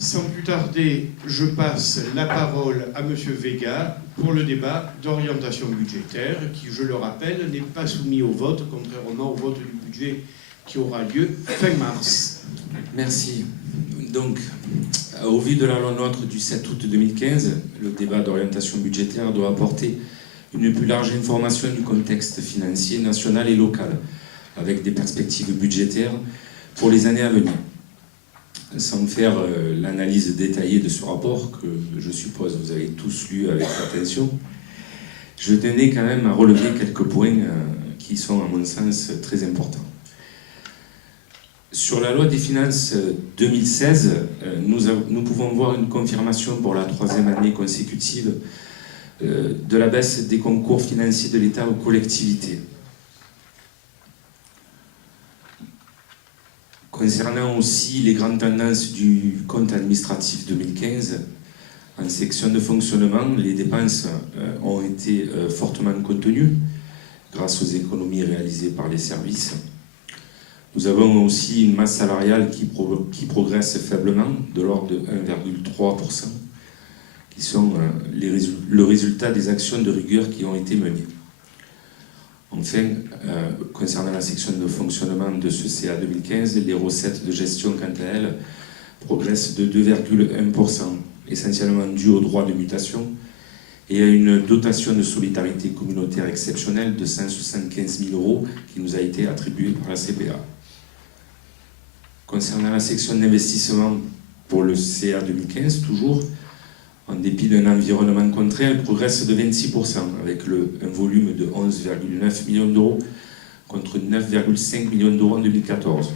Sans plus tarder, je passe la parole à M. Vega pour le débat d'orientation budgétaire qui, je le rappelle, n'est pas soumis au vote, contrairement au vote du budget qui aura lieu fin mars. Merci. Donc, au vu de la loi NOTRe du 7 août 2015, le débat d'orientation budgétaire doit apporter une plus large information du contexte financier national et local, avec des perspectives budgétaires pour les années à venir. Sans faire l'analyse détaillée de ce rapport, que je suppose vous avez tous lu avec attention, je tenais quand même à relever quelques points qui sont, à mon sens, très importants. Sur la loi des finances 2016, nous pouvons voir une confirmation pour la troisième année consécutive de la baisse des concours financiers de l'État aux collectivités. Concernant aussi les grandes tendances du compte administratif 2015, en section de fonctionnement, les dépenses ont été fortement contenues grâce aux économies réalisées par les services. Nous avons aussi une masse salariale qui progresse faiblement, de l'ordre de 1,3%, qui sont le résultat des actions de rigueur qui ont été menées. Enfin, concernant la section de fonctionnement de ce CA 2015, les recettes de gestion, quant à elles, progressent de 2,1%, essentiellement dû au droit de mutation et à une dotation de solidarité communautaire exceptionnelle de 175 000 € qui nous a été attribuée par la CPA. Concernant la section d'investissement pour le CA 2015, toujours, en dépit d'un environnement contraint, elle progresse de 26%, avec un volume de 11,9 millions d'euros contre 9,5 millions d'euros en 2014.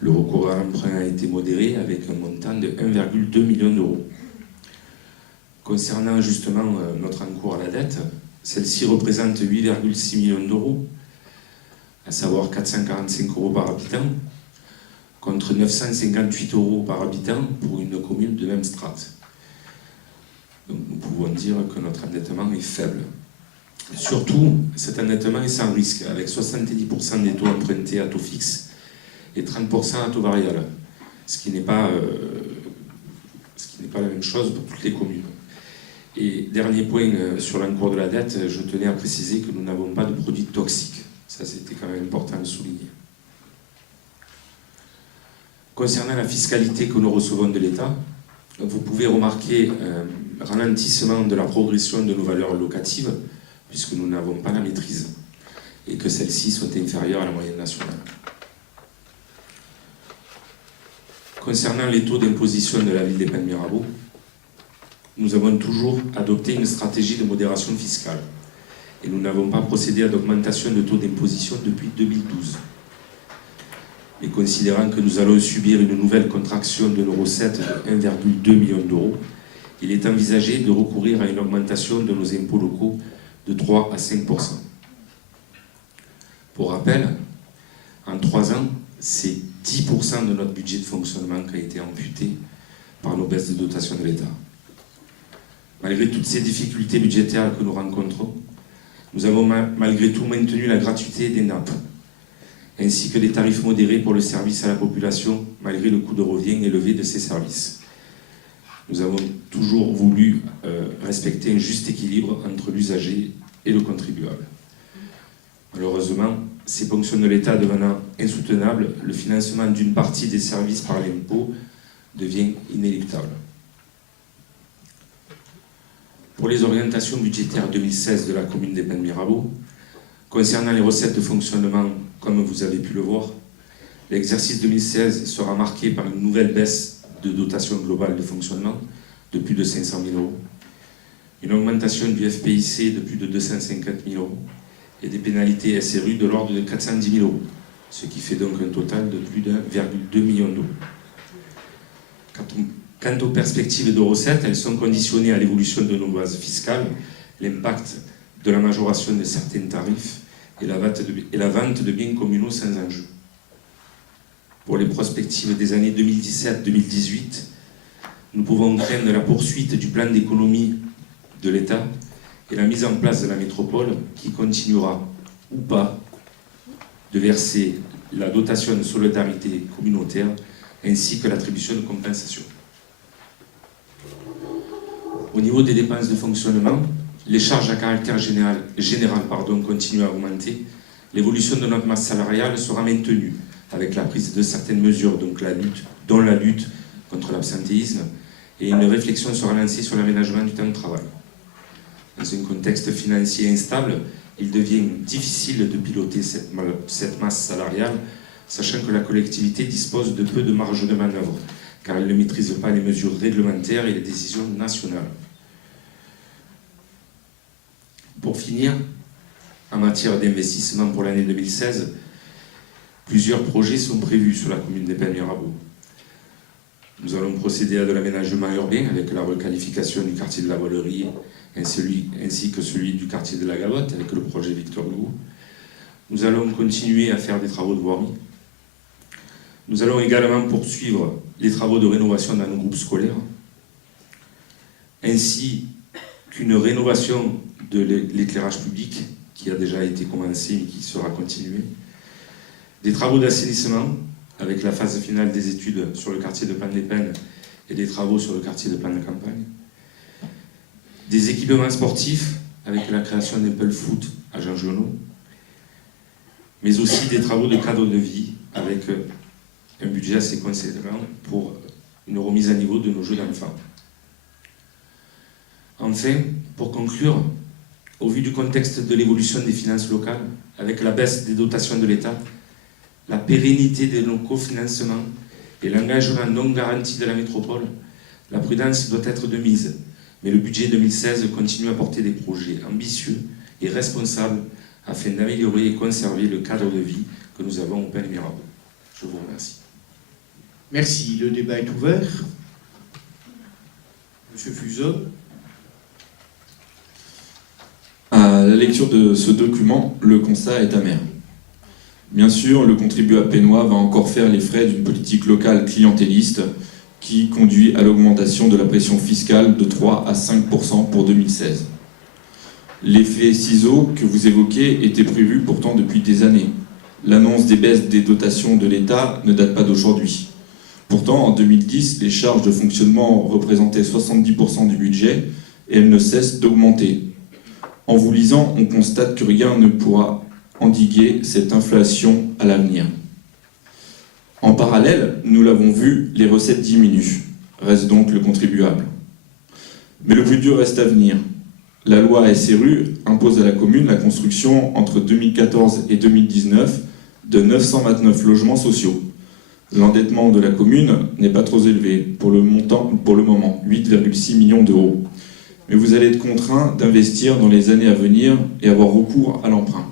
Le recours à l'emprunt a été modéré avec un montant de 1,2 million d'euros. Concernant justement notre encours à la dette, celle-ci représente 8,6 millions d'euros, à savoir 445 € par habitant, contre 958 € par habitant pour une commune de même strate. Donc nous pouvons dire que notre endettement est faible. Surtout, cet endettement est sans risque, avec 70% des taux empruntés à taux fixe et 30% à taux variable, ce qui n'est pas la même chose pour toutes les communes. Et dernier point sur l'encours de la dette, je tenais à préciser que nous n'avons pas de produits toxiques. Ça, c'était quand même important de souligner. Concernant la fiscalité que nous recevons de l'État, vous pouvez remarquer un ralentissement de la progression de nos valeurs locatives, puisque nous n'avons pas la maîtrise, et que celles-ci sont inférieures à la moyenne nationale. Concernant les taux d'imposition de la ville d'Épinal Mirabeau, nous avons toujours adopté une stratégie de modération fiscale, et nous n'avons pas procédé à d'augmentation de taux d'imposition depuis 2012. Et considérant que nous allons subir une nouvelle contraction de nos recettes de 1,2 million d'euros, il est envisagé de recourir à une augmentation de nos impôts locaux de 3 à 5%. Pour rappel, en 3 ans, c'est 10% de notre budget de fonctionnement qui a été amputé par nos baisses de dotation de l'État. Malgré toutes ces difficultés budgétaires que nous rencontrons, nous avons malgré tout maintenu la gratuité des nappes, ainsi que des tarifs modérés pour le service à la population, malgré le coût de revient élevé de ces services. Nous avons toujours voulu respecter un juste équilibre entre l'usager et le contribuable. Malheureusement, ces ponctions de l'État devenant insoutenables, le financement d'une partie des services par l'impôt devient inéluctable. Pour les orientations budgétaires 2016 de la commune d'Épinal Mirabeau, concernant les recettes de fonctionnement, comme vous avez pu le voir, l'exercice 2016 sera marqué par une nouvelle baisse de dotation globale de fonctionnement de plus de 500 000 €, une augmentation du FPIC de plus de 250 000 € et des pénalités SRU de l'ordre de 410 000 €, ce qui fait donc un total de plus de 1,2 million d'euros. Quant aux perspectives de recettes, elles sont conditionnées à l'évolution de nos bases fiscales, l'impact de la majoration de certains tarifs et la vente de biens communaux sans enjeu. Pour les prospectives des années 2017-2018, nous pouvons craindre la poursuite du plan d'économie de l'État et la mise en place de la métropole qui continuera ou pas de verser la dotation de solidarité communautaire ainsi que l'attribution de compensation. Au niveau des dépenses de fonctionnement, les charges à caractère général continuent à augmenter. L'évolution de notre masse salariale sera maintenue avec la prise de certaines mesures, dont la lutte contre l'absentéisme, et une réflexion sera lancée sur l'aménagement du temps de travail. Dans un contexte financier instable, il devient difficile de piloter cette masse salariale, sachant que la collectivité dispose de peu de marge de manœuvre, car elle ne maîtrise pas les mesures réglementaires et les décisions nationales. Pour finir, en matière d'investissement pour l'année 2016, plusieurs projets sont prévus sur la commune d'Épinay-Mirabeau. Nous allons procéder à de l'aménagement urbain avec la requalification du quartier de la Voilerie ainsi que celui du quartier de la Galotte avec le projet Victor Hugo. Nous allons continuer à faire des travaux de voirie. Nous allons également poursuivre les travaux de rénovation dans nos groupes scolaires, ainsi qu'une rénovation de l'éclairage public qui a déjà été commencée et qui sera continuée, des travaux d'assainissement avec la phase finale des études sur le quartier de Plan-des-Peines et des travaux sur le quartier de Plan-de-Campagne, des équipements sportifs avec la création d'un pôle foot à Jean Genot, mais aussi des travaux de cadre de vie avec un budget assez conséquent pour une remise à niveau de nos jeux d'enfants. Enfin, pour conclure, au vu du contexte de l'évolution des finances locales, avec la baisse des dotations de l'État, la pérennité de nos cofinancements et l'engagement non garanti de la métropole, la prudence doit être de mise. Mais le budget 2016 continue à porter des projets ambitieux et responsables afin d'améliorer et conserver le cadre de vie que nous avons au Épinay-Mirabeau. Je vous remercie. Merci. Le débat est ouvert. Monsieur Fuson. À la lecture de ce document, le constat est amer. Bien sûr, le contribuable pénois va encore faire les frais d'une politique locale clientéliste qui conduit à l'augmentation de la pression fiscale de 3 à 5% pour 2016. L'effet ciseau que vous évoquez était prévu pourtant depuis des années. L'annonce des baisses des dotations de l'État ne date pas d'aujourd'hui. Pourtant, en 2010, les charges de fonctionnement représentaient 70% du budget et elles ne cessent d'augmenter. En vous lisant, on constate que rien ne pourra endiguer cette inflation à l'avenir. En parallèle, nous l'avons vu, les recettes diminuent. Reste donc le contribuable. Mais le plus dur reste à venir. La loi SRU impose à la commune la construction entre 2014 et 2019 de 929 logements sociaux. L'endettement de la commune n'est pas trop élevé pour le moment, 8,6 millions d'euros. Mais vous allez être contraint d'investir dans les années à venir et avoir recours à l'emprunt.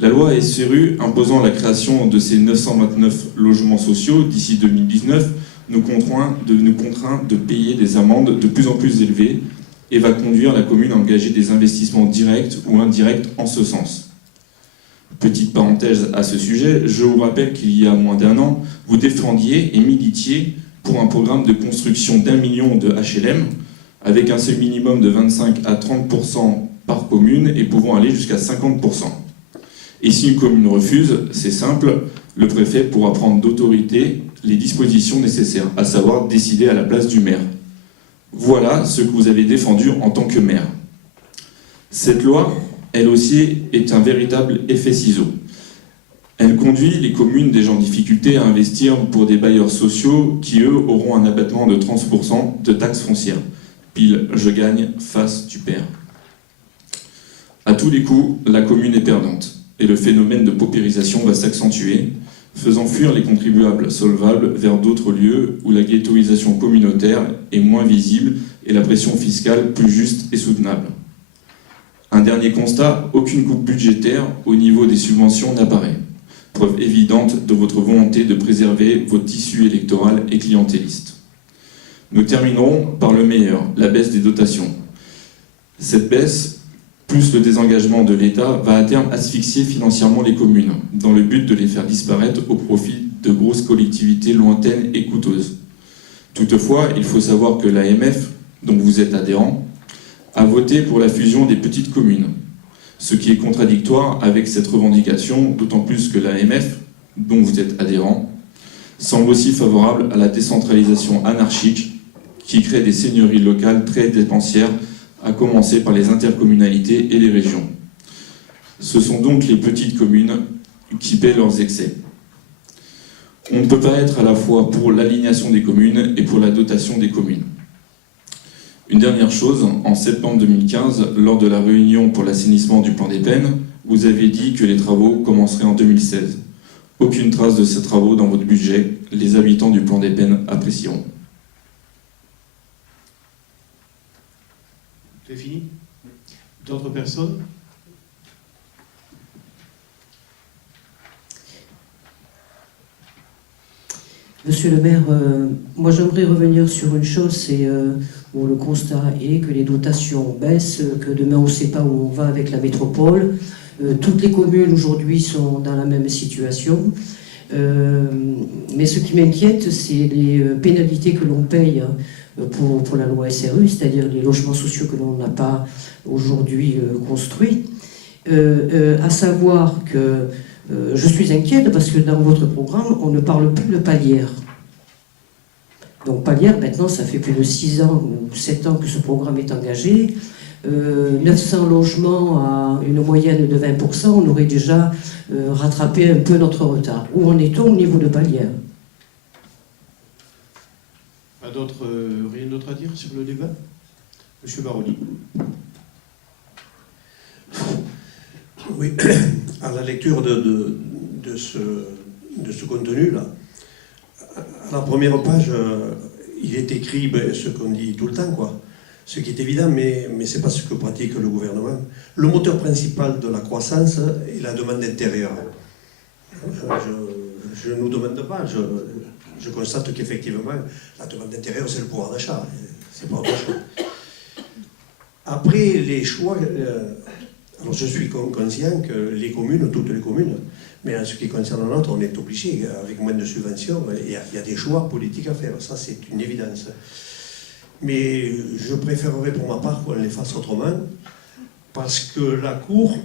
La loi SRU imposant la création de ces 929 logements sociaux d'ici 2019 nous contraint de payer des amendes de plus en plus élevées et va conduire la commune à engager des investissements directs ou indirects en ce sens. Petite parenthèse à ce sujet, je vous rappelle qu'il y a moins d'1 an, vous défendiez et militiez pour un programme de construction d'1 million de HLM avec un seuil minimum de 25 à 30% par commune et pouvant aller jusqu'à 50%. Et si une commune refuse, c'est simple, le préfet pourra prendre d'autorité les dispositions nécessaires, à savoir décider à la place du maire. Voilà ce que vous avez défendu en tant que maire. Cette loi, elle aussi, est un véritable effet ciseau. Elle conduit les communes déjà en difficulté à investir pour des bailleurs sociaux qui, eux, auront un abattement de 30% de taxes foncières. Pile, je gagne, face, tu perds. À tous les coups, la commune est perdante. Et le phénomène de paupérisation va s'accentuer, faisant fuir les contribuables solvables vers d'autres lieux où la ghettoisation communautaire est moins visible et la pression fiscale plus juste et soutenable. Un dernier constat, aucune coupe budgétaire au niveau des subventions n'apparaît. Preuve évidente de votre volonté de préserver votre tissu électoral et clientéliste. Nous terminerons par le meilleur, la baisse des dotations. Cette baisse, plus le désengagement de l'État, va à terme asphyxier financièrement les communes, dans le but de les faire disparaître au profit de grosses collectivités lointaines et coûteuses. Toutefois, il faut savoir que l'AMF, dont vous êtes adhérent, a voté pour la fusion des petites communes, ce qui est contradictoire avec cette revendication, d'autant plus que l'AMF, dont vous êtes adhérent, semble aussi favorable à la décentralisation anarchique qui crée des seigneuries locales très dépensières, à commencer par les intercommunalités et les régions. Ce sont donc les petites communes qui paient leurs excès. On ne peut pas être à la fois pour l'alignation des communes et pour la dotation des communes. Une dernière chose, en septembre 2015, lors de la réunion pour l'assainissement du plan des peines, vous avez dit que les travaux commenceraient en 2016. Aucune trace de ces travaux dans votre budget. Les habitants du plan des peines apprécieront. C'est fini? D'autres personnes? Monsieur le maire, moi j'aimerais revenir sur une chose, c'est bon, le constat est que les dotations baissent, que demain on ne sait pas où on va avec la métropole. Toutes les communes aujourd'hui sont dans la même situation. Mais ce qui m'inquiète, c'est les pénalités que l'on paye pour la loi SRU, c'est-à-dire les logements sociaux que l'on n'a pas aujourd'hui construits. À savoir que je suis inquiète parce que dans votre programme, on ne parle plus de palière. Donc palière, maintenant, ça fait plus de 6 ans ou 7 ans que ce programme est engagé. 900 logements à une moyenne de 20%, on aurait déjà rattrapé un peu notre retard. Où en est-on au niveau de palière? Pas d'autres, rien d'autre à dire sur le débat? Monsieur Baroni. Oui, à la lecture de ce contenu-là, à la première page, il est écrit ce qu'on dit tout le temps, quoi. Ce qui est évident, mais ce n'est pas ce que pratique le gouvernement. Le moteur principal de la croissance est la demande intérieure. Je ne nous demande pas, je constate qu'effectivement, la demande intérieure, c'est le pouvoir d'achat, c'est pas autre chose. Après, les choix... Alors je suis conscient que les communes, toutes les communes, mais en ce qui concerne la nôtre, on est obligé, avec moins de subventions, il y a des choix politiques à faire, ça c'est une évidence. Mais je préférerais pour ma part qu'on les fasse autrement, parce que la Cour,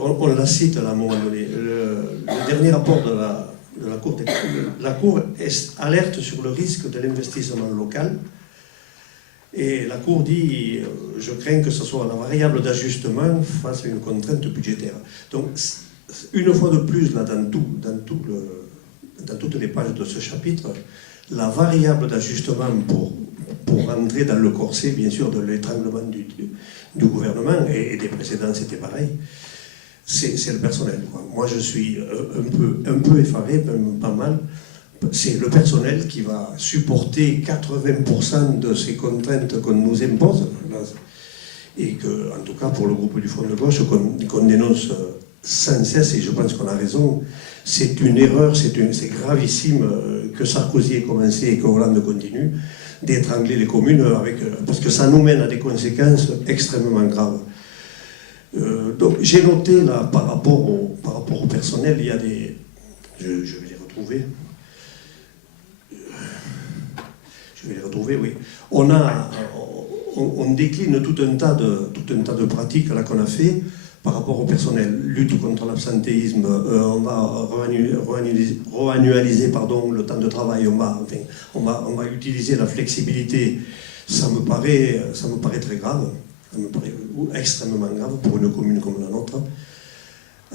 on la cite à un moment donné, le dernier rapport de la Cour des comptes, la Cour alerte sur le risque de l'investissement local. Et la Cour dit, je crains que ce soit la variable d'ajustement face à une contrainte budgétaire. Donc, une fois de plus, là, dans toutes les pages de ce chapitre, la variable d'ajustement pour entrer dans le corset, bien sûr, de l'étranglement du gouvernement, et des précédents, c'était pareil, c'est le personnel, quoi. Moi, je suis un peu effaré, même pas mal. C'est le personnel qui va supporter 80% de ces contraintes qu'on nous impose, et que, en tout cas pour le groupe du Front de Gauche, qu'on dénonce sans cesse, et je pense qu'on a raison, c'est une erreur, c'est gravissime que Sarkozy ait commencé et que Hollande continue, d'étrangler les communes, parce que ça nous mène à des conséquences extrêmement graves. Donc j'ai noté, là, par rapport au personnel, il y a des... Je vais les retrouver. Oui. On décline tout un tas de pratiques là qu'on a fait par rapport au personnel. Lutte contre l'absentéisme, on va reannualiser le temps de travail, on va utiliser la flexibilité. Ça me paraît très grave, ça me paraît extrêmement grave pour une commune comme la nôtre.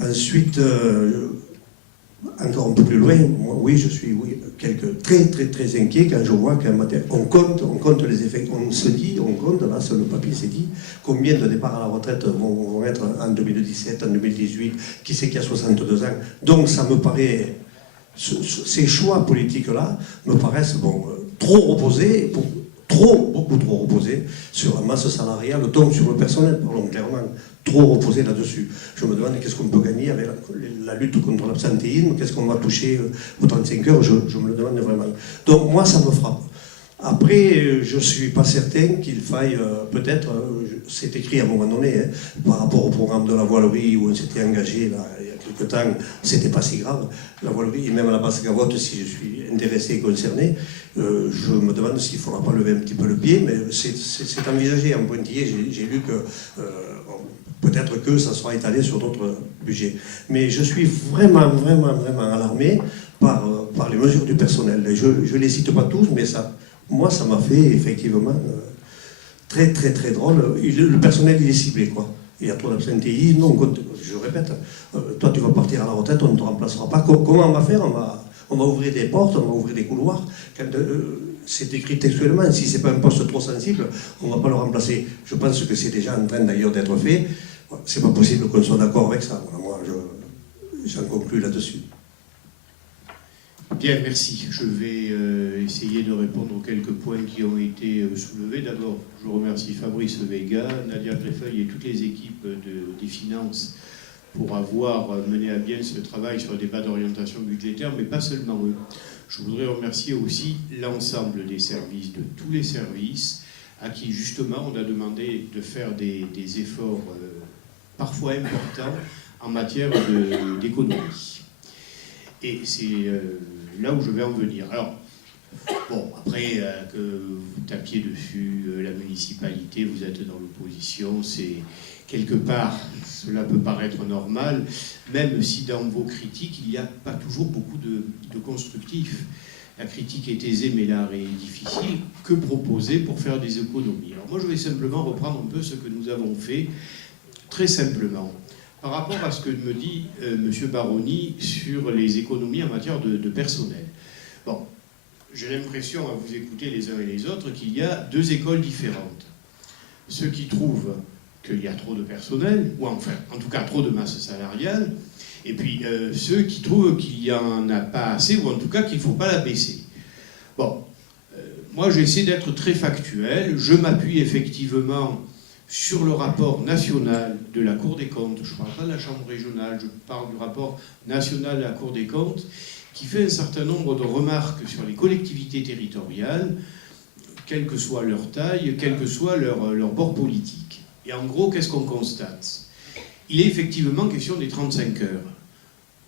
Ensuite, encore un peu plus loin, moi, oui, je suis très inquiet quand je vois qu'on compte les effets. On compte, là, sur le papier, c'est dit, combien de départs à la retraite vont être en 2017, en 2018, qui c'est qui a 62 ans. Donc, ça me paraît, ces choix politiques-là me paraissent trop reposés, beaucoup trop reposés sur la masse salariale, donc sur le personnel, pardon, clairement. Trop reposé là-dessus. Je me demande qu'est-ce qu'on peut gagner avec la lutte contre l'absentéisme, qu'est-ce qu'on va toucher aux 35 heures, je me le demande vraiment. Donc moi, ça me frappe. Après, je ne suis pas certain qu'il faille, peut-être, c'est écrit à un moment donné, par rapport au programme de la voilerie où on s'était engagé là, il y a quelque temps, c'était pas si grave. La voilerie, et même à la Basse-Gavotte, si je suis intéressé et concerné, je me demande s'il ne faudra pas lever un petit peu le pied, mais c'est envisagé en pointillé. J'ai lu que peut-être que ça sera étalé sur d'autres budgets. Mais je suis vraiment alarmé par les mesures du personnel. Je ne les cite pas tous, mais ça, moi, ça m'a fait effectivement très très très drôle. Le personnel, il est ciblé, quoi. Il y a trop d'absentéisme. Non, je répète, toi, tu vas partir à la retraite, on ne te remplacera pas. Comment on va faire? On va ouvrir des portes, on va ouvrir des couloirs. Quand c'est écrit textuellement, si ce n'est pas un poste trop sensible, on ne va pas le remplacer. Je pense que c'est déjà en train d'ailleurs d'être fait. C'est pas possible qu'on soit d'accord avec ça. Voilà, moi, j'en conclus là-dessus. Bien, merci. Je vais essayer de répondre aux quelques points qui ont été soulevés. D'abord, je remercie Fabrice Vega, Nadia Greffeuil et toutes les équipes des finances pour avoir mené à bien ce travail sur le débat d'orientation budgétaire, mais pas seulement eux. Je voudrais remercier aussi l'ensemble des services, de tous les services, à qui justement on a demandé de faire des efforts parfois importants en matière d'économie. Et c'est là où je vais en venir. Alors, bon, après que vous tapiez dessus, la municipalité, vous êtes dans l'opposition, c'est quelque part, cela peut paraître normal, même si dans vos critiques, il n'y a pas toujours beaucoup de constructif. La critique est aisée, mais l'art est difficile. Que proposer pour faire des économies? Alors moi, je vais simplement reprendre un peu ce que nous avons fait, très simplement. Par rapport à ce que me dit M. Baroni sur les économies en matière de personnel. Bon, j'ai l'impression, à vous écouter les uns et les autres, qu'il y a deux écoles différentes. Ceux qui trouvent qu'il y a trop de personnel, ou enfin, en tout cas trop de masse salariale, et puis ceux qui trouvent qu'il n'y en a pas assez, ou en tout cas qu'il ne faut pas la baisser. Bon, moi j'essaie d'être très factuel, je m'appuie effectivement sur le rapport national de la Cour des comptes, je ne parle pas de la Chambre régionale, je parle du rapport national de la Cour des comptes, qui fait un certain nombre de remarques sur les collectivités territoriales, quelle que soit leur taille, quel que soit leur bord politique. Et en gros, qu'est-ce qu'on constate? Il est effectivement question des 35 heures.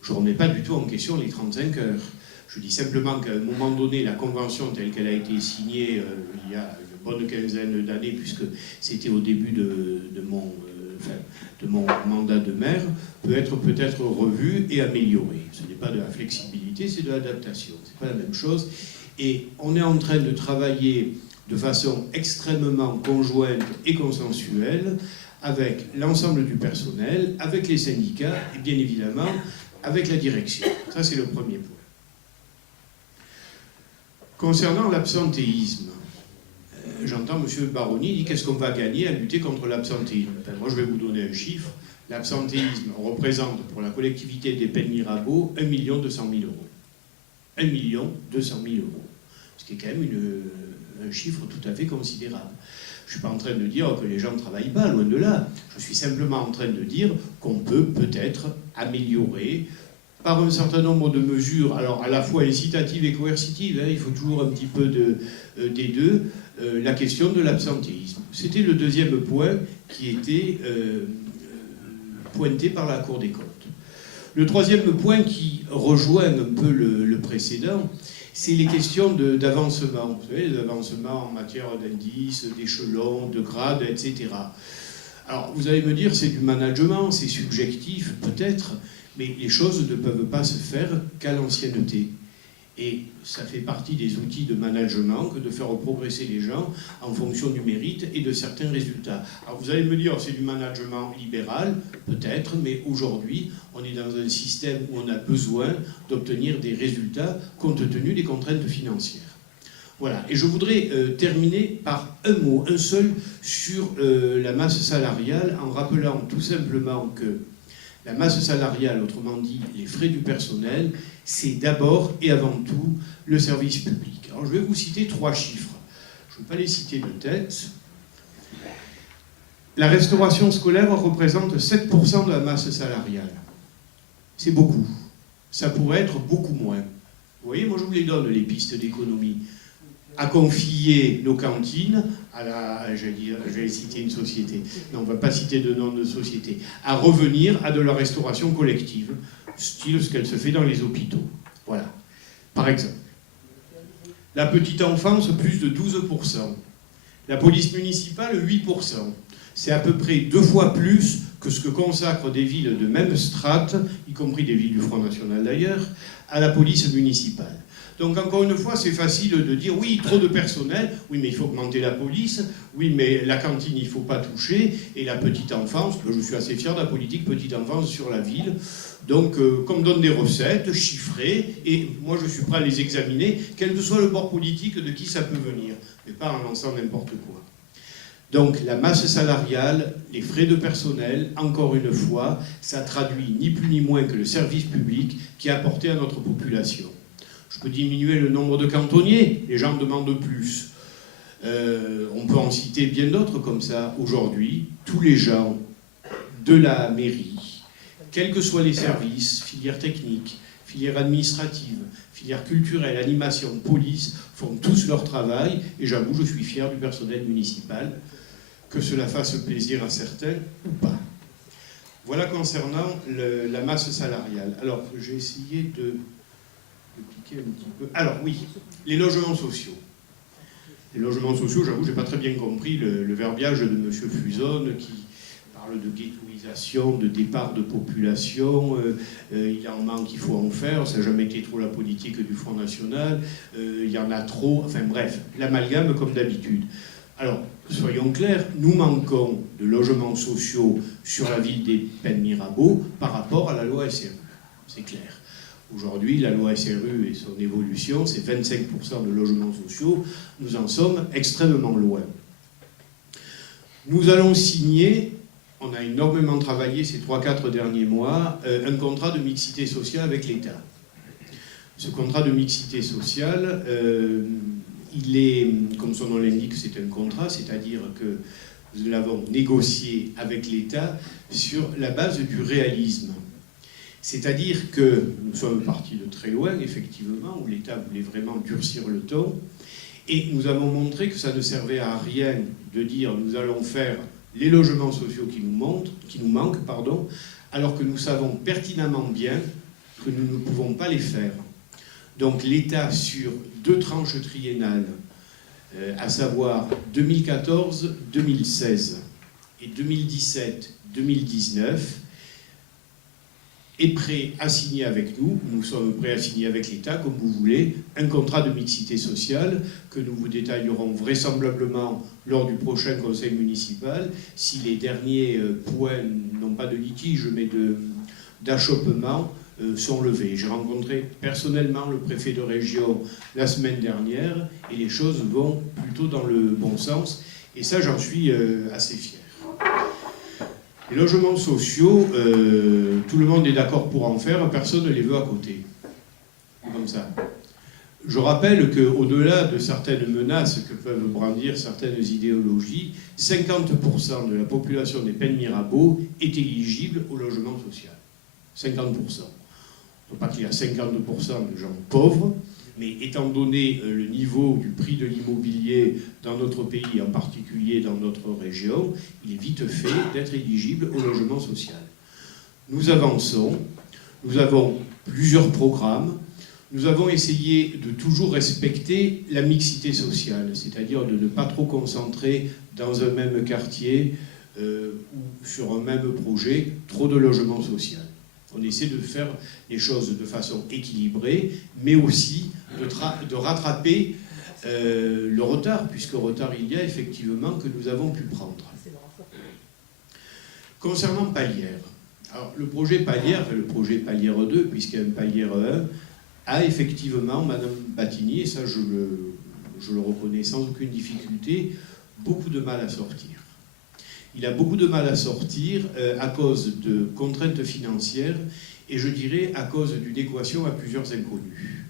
Je ne remets pas du tout en question les 35 heures. Je dis simplement qu'à un moment donné, la convention telle qu'elle a été signée il y a une bonne quinzaine d'années, puisque c'était au début de mon mandat de maire, peut être peut-être revue et améliorée. Ce n'est pas de la flexibilité, c'est de l'adaptation. Ce n'est pas la même chose. Et on est en train de travailler de façon extrêmement conjointe et consensuelle avec l'ensemble du personnel, avec les syndicats et bien évidemment avec la direction. Ça, c'est le premier point. Concernant l'absentéisme, j'entends M. Baroni dire qu'est-ce qu'on va gagner à lutter contre l'absentéisme. Enfin, moi, je vais vous donner un chiffre. L'absentéisme représente pour la collectivité des Pennes-Mirabeau 1 200 000 euros. 1 200 000 euros. Ce qui est quand même un chiffre tout à fait considérable. Je ne suis pas en train de dire que les gens ne travaillent pas, loin de là. Je suis simplement en train de dire qu'on peut peut-être améliorer par un certain nombre de mesures, alors à la fois incitatives et coercitives, hein, il faut toujours un petit peu des deux, la question de l'absentéisme. C'était le deuxième point qui était pointé par la Cour des comptes. Le troisième point qui rejoint un peu le précédent, c'est les questions d'avancement. Vous savez, les avancements en matière d'indices, d'échelons, de grades, etc. Alors, vous allez me dire, c'est du management, c'est subjectif, peut-être, mais les choses ne peuvent pas se faire qu'à l'ancienneté. Et ça fait partie des outils de management que de faire progresser les gens en fonction du mérite et de certains résultats. Alors vous allez me dire, c'est du management libéral, peut-être, mais aujourd'hui, on est dans un système où on a besoin d'obtenir des résultats compte tenu des contraintes financières. Voilà, et je voudrais terminer par un mot, un seul, sur la masse salariale, en rappelant tout simplement que la masse salariale, autrement dit les frais du personnel, c'est d'abord et avant tout le service public. Alors je vais vous citer 3 chiffres. Je ne vais pas les citer de tête. La restauration scolaire représente 7% de la masse salariale. C'est beaucoup. Ça pourrait être beaucoup moins. Vous voyez, moi je vous les donne, les pistes d'économie. À confier nos cantines à la... J'allais citer une société. Non, on ne va pas citer de nom de société. À revenir à de la restauration collective, style ce qu'elle se fait dans les hôpitaux. Voilà. Par exemple. La petite enfance, plus de 12%. La police municipale, 8%. C'est à peu près 2 fois plus que ce que consacrent des villes de même strate, y compris des villes du Front National d'ailleurs, à la police municipale. Donc encore une fois, c'est facile de dire oui, trop de personnel, oui mais il faut augmenter la police, oui mais la cantine il ne faut pas toucher, et la petite enfance, je suis assez fier de la politique petite enfance sur la ville, donc qu'on me donne des recettes chiffrées, et moi je suis prêt à les examiner, quel que soit le bord politique de qui ça peut venir, mais pas en lançant n'importe quoi. Donc la masse salariale, les frais de personnel, encore une fois, ça traduit ni plus ni moins que le service public qui est apporté à notre population. Je peux diminuer le nombre de cantonniers, les gens demandent plus. On peut en citer bien d'autres comme ça. Aujourd'hui, tous les gens de la mairie, quels que soient les services, filière technique, filière administrative, filière culturelle, animation, police, font tous leur travail, et j'avoue, je suis fier du personnel municipal, que cela fasse plaisir à certains ou pas. Voilà concernant la masse salariale. Alors, j'ai essayé de piquer un petit peu. Alors, oui, les logements sociaux. Les logements sociaux, j'avoue, je n'ai pas très bien compris le verbiage de M. Fusone qui parle de ghettoisation, de départ de population, il en manque, il faut en faire, ça n'a jamais été trop la politique du Front National, il y en a trop, enfin bref, l'amalgame comme d'habitude. Alors, soyons clairs, nous manquons de logements sociaux sur la ville des Pennes-Mirabeau par rapport à la loi SRU, c'est clair. Aujourd'hui, la loi SRU et son évolution, c'est 25% de logements sociaux, nous en sommes extrêmement loin. Nous allons signer, on a énormément travaillé ces 3-4 derniers mois, un contrat de mixité sociale avec l'État. Ce contrat de mixité sociale, il est, comme son nom l'indique, c'est un contrat, c'est-à-dire que nous l'avons négocié avec l'État sur la base du réalisme. C'est-à-dire que nous sommes partis de très loin, effectivement, où l'État voulait vraiment durcir le ton, et nous avons montré que ça ne servait à rien de dire nous allons faire les logements sociaux qui nous manquent, alors que nous savons pertinemment bien que nous ne pouvons pas les faire. Donc l'État, sur 2 tranches triennales, à savoir 2014-2016 et 2017-2019, est prêt à signer avec nous, nous sommes prêts à signer avec l'État, comme vous voulez, un contrat de mixité sociale que nous vous détaillerons vraisemblablement lors du prochain conseil municipal, si les derniers points, non pas de litige, mais d'achoppement, sont levés. J'ai rencontré personnellement le préfet de région la semaine dernière, et les choses vont plutôt dans le bon sens, et ça j'en suis assez fier. Les logements sociaux, tout le monde est d'accord pour en faire, personne ne les veut à côté. Comme ça. Je rappelle qu'au-delà de certaines menaces que peuvent brandir certaines idéologies, 50% de la population des Pennes-Mirabeau est éligible au logement social. 50%. Il ne faut pas qu'il y ait 50% de gens pauvres, mais étant donné le niveau du prix de l'immobilier dans notre pays, en particulier dans notre région, il est vite fait d'être éligible au logement social. Nous avançons, nous avons plusieurs programmes, nous avons essayé de toujours respecter la mixité sociale, c'est-à-dire de ne pas trop concentrer dans un même quartier ou sur un même projet trop de logements sociaux. On essaie de faire les choses de façon équilibrée, mais aussi de rattraper le retard, puisque retard il y a effectivement que nous avons pu prendre. Concernant Palière, alors le projet Palière 2, puisqu'il y a un Palière 1, a effectivement, Madame Battini, et ça je le reconnais sans aucune difficulté, beaucoup de mal à sortir. Il a beaucoup de mal à sortir à cause de contraintes financières et je dirais à cause d'une équation à plusieurs inconnues.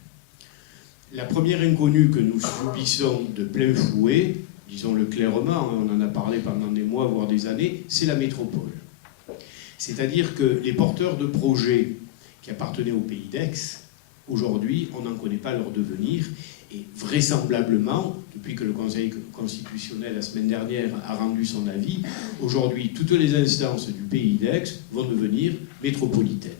La première inconnue que nous subissons de plein fouet, disons-le clairement, on en a parlé pendant des mois, voire des années, c'est la métropole. C'est-à-dire que les porteurs de projets qui appartenaient au pays d'Aix, aujourd'hui, on n'en connaît pas leur devenir. Et vraisemblablement, depuis que le Conseil constitutionnel, la semaine dernière, a rendu son avis, aujourd'hui, toutes les instances du pays d'Aix vont devenir métropolitaines.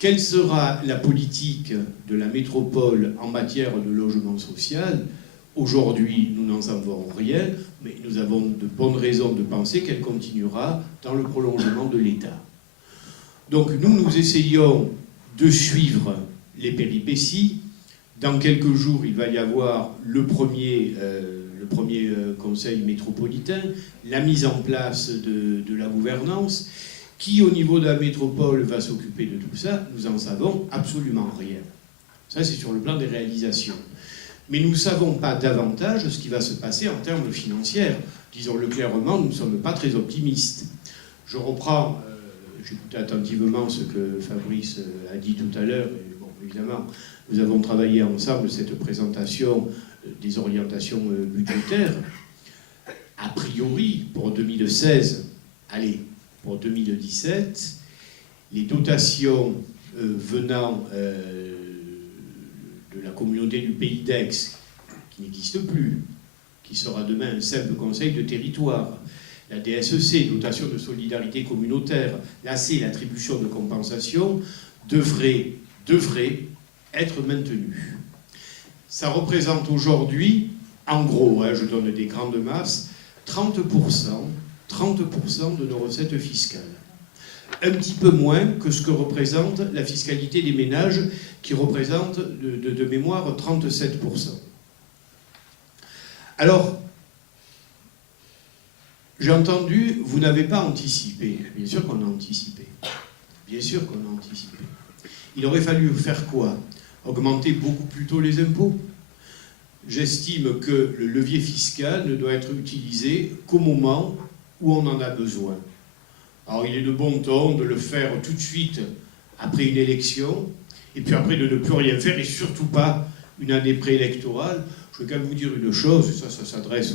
Quelle sera la politique de la métropole en matière de logement social ? Aujourd'hui, nous n'en savons rien, mais nous avons de bonnes raisons de penser qu'elle continuera dans le prolongement de l'État. Donc nous essayons de suivre les péripéties, Dans quelques jours, il va y avoir le premier conseil métropolitain, la mise en place de la gouvernance. Qui, au niveau de la métropole, va s'occuper de tout ça? Nous n'en savons absolument rien. Ça, c'est sur le plan des réalisations. Mais nous ne savons pas davantage ce qui va se passer en termes financiers. Disons-le clairement, nous ne sommes pas très optimistes. Je reprends, j'écoutais attentivement ce que Fabrice a dit tout à l'heure. Bon, évidemment, nous avons travaillé ensemble cette présentation des orientations budgétaires. A priori, pour 2016, allez, pour 2017, les dotations venant de la communauté du Pays d'Aix, qui n'existe plus, qui sera demain un simple conseil de territoire, la DSEC, dotation de solidarité communautaire, l'AC, l'attribution de compensation, devrait être maintenue. Ça représente aujourd'hui, en gros, je donne des grandes masses, 30% de nos recettes fiscales. Un petit peu moins que ce que représente la fiscalité des ménages, qui représente de mémoire 37%. Alors, j'ai entendu, vous n'avez pas anticipé. Bien sûr qu'on a anticipé. Bien sûr qu'on a anticipé. Il aurait fallu faire quoi? Augmenter beaucoup plus tôt les impôts. J'estime que le levier fiscal ne doit être utilisé qu'au moment où on en a besoin. Alors il est de bon ton de le faire tout de suite après une élection, et puis après de ne plus rien faire, et surtout pas une année préélectorale. Je veux quand même vous dire une chose, ça s'adresse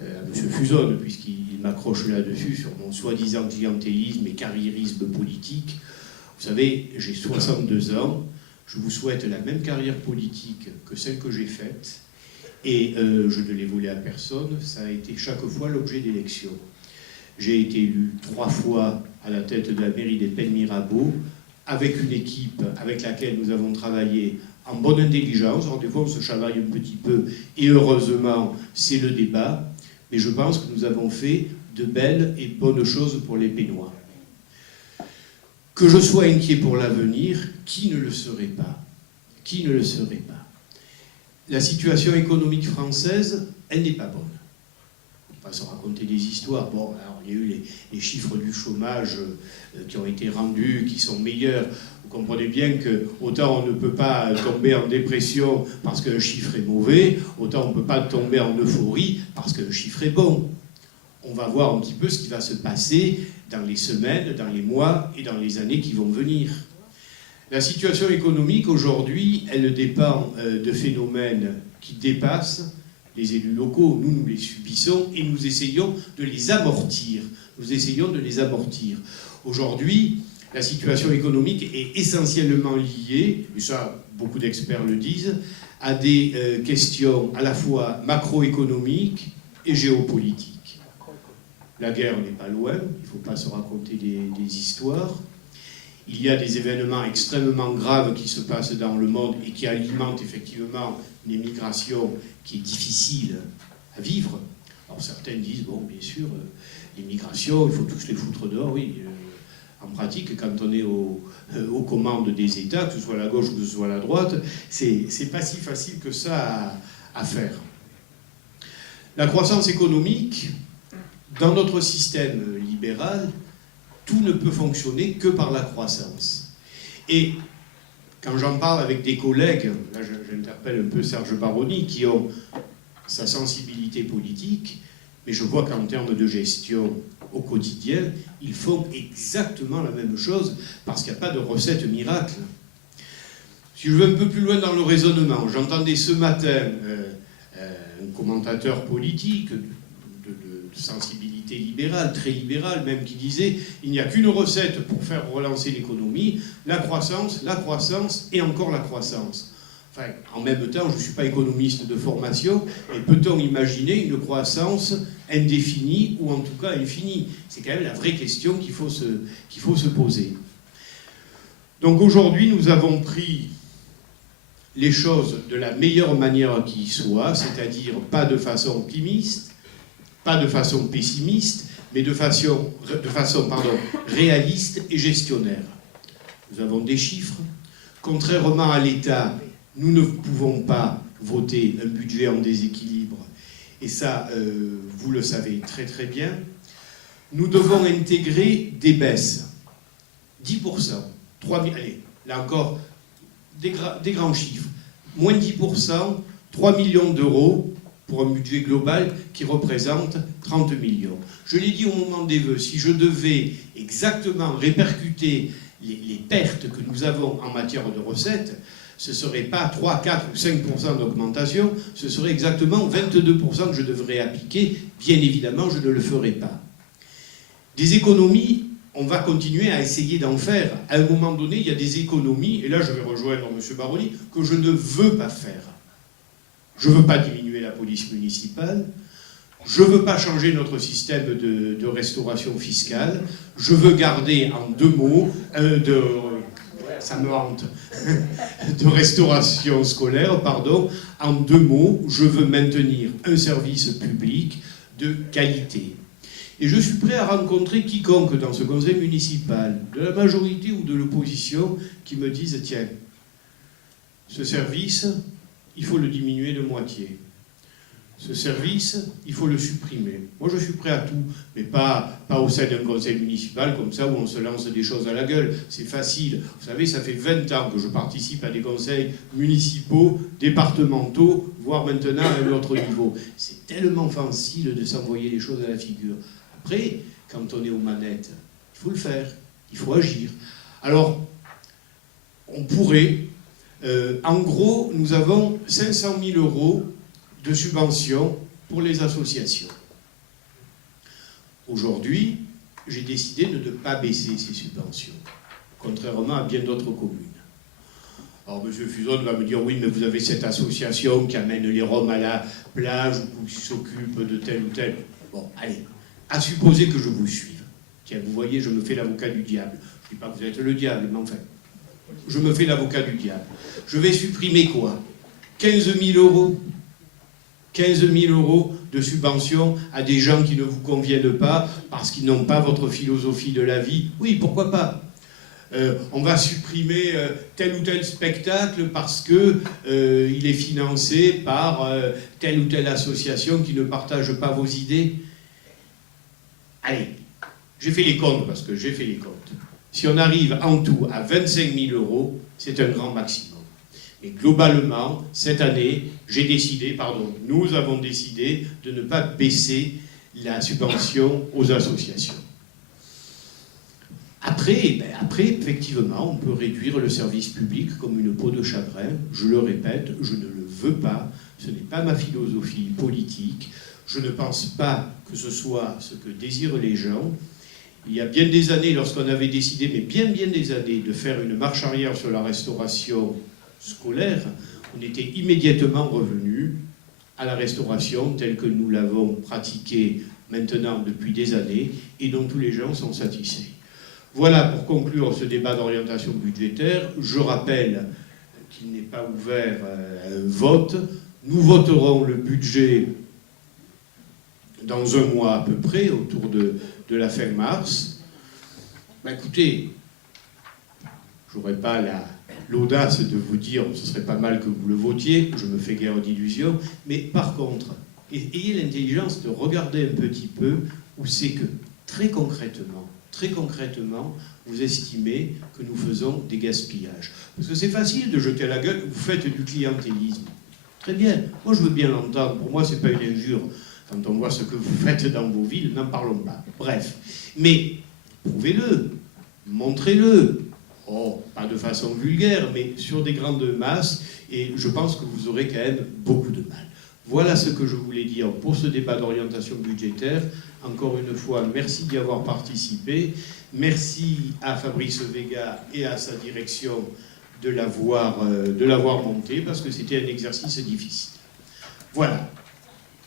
à M. Fusone, puisqu'il m'accroche là-dessus, sur mon soi-disant clientélisme et carriérisme politique. Vous savez, j'ai 62 ans, je vous souhaite la même carrière politique que celle que j'ai faite, et je ne l'ai volée à personne, ça a été chaque fois l'objet d'élections. J'ai été élu 3 fois à la tête de la mairie des Pennes-Mirabeau, avec une équipe avec laquelle nous avons travaillé en bonne intelligence. Alors des fois on se chamaille un petit peu, et heureusement c'est le débat, mais je pense que nous avons fait de belles et bonnes choses pour les Pénois. Que je sois inquiet pour l'avenir, qui ne le serait pas? Qui ne le serait pas? La situation économique française, elle n'est pas bonne. On va se raconter des histoires. Bon, alors il y a eu les chiffres du chômage qui ont été rendus, qui sont meilleurs. Vous comprenez bien que autant on ne peut pas tomber en dépression parce qu'un chiffre est mauvais, autant on ne peut pas tomber en euphorie parce qu'un chiffre est bon. On va voir un petit peu ce qui va se passer dans les semaines, dans les mois et dans les années qui vont venir. La situation économique aujourd'hui, elle dépend de phénomènes qui dépassent les élus locaux. Nous les subissons et nous essayons de les amortir. Nous essayons de les amortir. Aujourd'hui, la situation économique est essentiellement liée, et ça beaucoup d'experts le disent, à des questions à la fois macroéconomiques et géopolitiques. La guerre n'est pas loin, il ne faut pas se raconter des histoires. Il y a des événements extrêmement graves qui se passent dans le monde et qui alimentent effectivement une émigration qui est difficile à vivre. Alors certains disent, bon, bien sûr, l'immigration, il faut tous les foutre dehors. Oui, en pratique, quand on est aux commandes des États, que ce soit la gauche ou que ce soit la droite, c'est pas si facile que ça à faire. La croissance économique, dans notre système libéral, tout ne peut fonctionner que par la croissance. Et quand j'en parle avec des collègues, là j'interpelle un peu Serge Baroni, qui ont sa sensibilité politique, mais je vois qu'en termes de gestion au quotidien, ils font exactement la même chose, parce qu'il n'y a pas de recette miracle. Si je vais un peu plus loin dans le raisonnement, j'entendais ce matin un commentateur politique de sensibilité libérale, très libérale même, qui disait il n'y a qu'une recette pour faire relancer l'économie, la croissance et encore la croissance. Enfin, en même temps, je ne suis pas économiste de formation, mais peut-on imaginer une croissance indéfinie ou en tout cas infinie? C'est quand même la vraie question qu'il faut se poser. Donc aujourd'hui, nous avons pris les choses de la meilleure manière qui soit, c'est-à-dire pas de façon optimiste, pas de façon pessimiste, mais de façon réaliste et gestionnaire. Nous avons des chiffres. Contrairement à l'État, nous ne pouvons pas voter un budget en déséquilibre, et ça, vous le savez très très bien. Nous devons intégrer des baisses. 10%, 3 000, allez, là encore, des grands chiffres. Moins 10%, 3 millions d'euros pour un budget global qui représente 30 millions. Je l'ai dit au moment des vœux, si je devais exactement répercuter les pertes que nous avons en matière de recettes, ce ne serait pas 3, 4 ou 5% d'augmentation, ce serait exactement 22% que je devrais appliquer. Bien évidemment, je ne le ferai pas. Des économies, on va continuer à essayer d'en faire. À un moment donné, il y a des économies, et là je vais rejoindre M. Baroni, que je ne veux pas faire. Je ne veux pas diminuer la police municipale, je ne veux pas changer notre système de restauration fiscale, je veux garder en 2 mots, ça me hante, de restauration scolaire, pardon, en 2 mots, je veux maintenir un service public de qualité. Et je suis prêt à rencontrer quiconque dans ce conseil municipal, de la majorité ou de l'opposition, qui me dise « Tiens, ce service, il faut le diminuer de moitié. Ce service, il faut le supprimer. » Moi, je suis prêt à tout, mais pas au sein d'un conseil municipal comme ça où on se lance des choses à la gueule. C'est facile. Vous savez, ça fait 20 ans que je participe à des conseils municipaux, départementaux, voire maintenant à un autre niveau. C'est tellement facile de s'envoyer les choses à la figure. Après, quand on est aux manettes, il faut le faire, il faut agir. Alors, on pourrait... en gros, nous avons 500 000 € de subventions pour les associations. Aujourd'hui, j'ai décidé de ne pas baisser ces subventions, contrairement à bien d'autres communes. Alors, M. Fuzon va me dire, oui, mais vous avez cette association qui amène les Roms à la plage ou qui s'occupe de tel ou tel. Bon, allez, à supposer que je vous suive. Tiens, vous voyez, je me fais l'avocat du diable. Je ne dis pas que vous êtes le diable, mais enfin, je me fais l'avocat du diable. Je vais supprimer quoi? 15 000 €. 15 000 € de subvention à des gens qui ne vous conviennent pas parce qu'ils n'ont pas votre philosophie de la vie. Oui, pourquoi pas? On va supprimer tel ou tel spectacle parce que il est financé par telle ou telle association qui ne partage pas vos idées. Allez, j'ai fait les comptes parce que j'ai fait les comptes. Si on arrive en tout à 25 000 €, c'est un grand maximum. Et globalement, cette année, nous avons décidé de ne pas baisser la subvention aux associations. Après, effectivement, on peut réduire le service public comme une peau de chagrin. Je le répète, je ne le veux pas. Ce n'est pas ma philosophie politique. Je ne pense pas que ce soit ce que désirent les gens. Il y a bien des années, lorsqu'on avait décidé, mais bien des années, de faire une marche arrière sur la restauration scolaire, on était immédiatement revenu à la restauration telle que nous l'avons pratiquée maintenant depuis des années et dont tous les gens sont satisfaits. Voilà pour conclure ce débat d'orientation budgétaire. Je rappelle qu'il n'est pas ouvert à un vote. Nous voterons le budget dans un mois à peu près, autour de la fin mars. Ben écoutez, je n'aurai pas l'audace de vous dire ce serait pas mal que vous le votiez, je me fais guère d'illusions, mais par contre, ayez l'intelligence de regarder un petit peu où c'est que très concrètement, vous estimez que nous faisons des gaspillages. Parce que c'est facile de jeter à la gueule, vous faites du clientélisme. Très bien, moi je veux bien l'entendre, pour moi c'est pas une injure. Quand on voit ce que vous faites dans vos villes, n'en parlons pas. Bref, mais prouvez-le, montrez-le. Oh, pas de façon vulgaire, mais sur des grandes masses, et je pense que vous aurez quand même beaucoup de mal. Voilà ce que je voulais dire pour ce débat d'orientation budgétaire. Encore une fois, merci d'y avoir participé. Merci à Fabrice Vega et à sa direction de l'avoir monté, parce que c'était un exercice difficile. Voilà.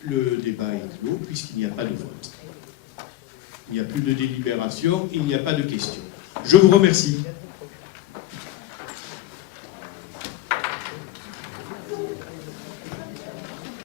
Le débat est clos, puisqu'il n'y a pas de vote. Il n'y a plus de délibération, il n'y a pas de questions. Je vous remercie.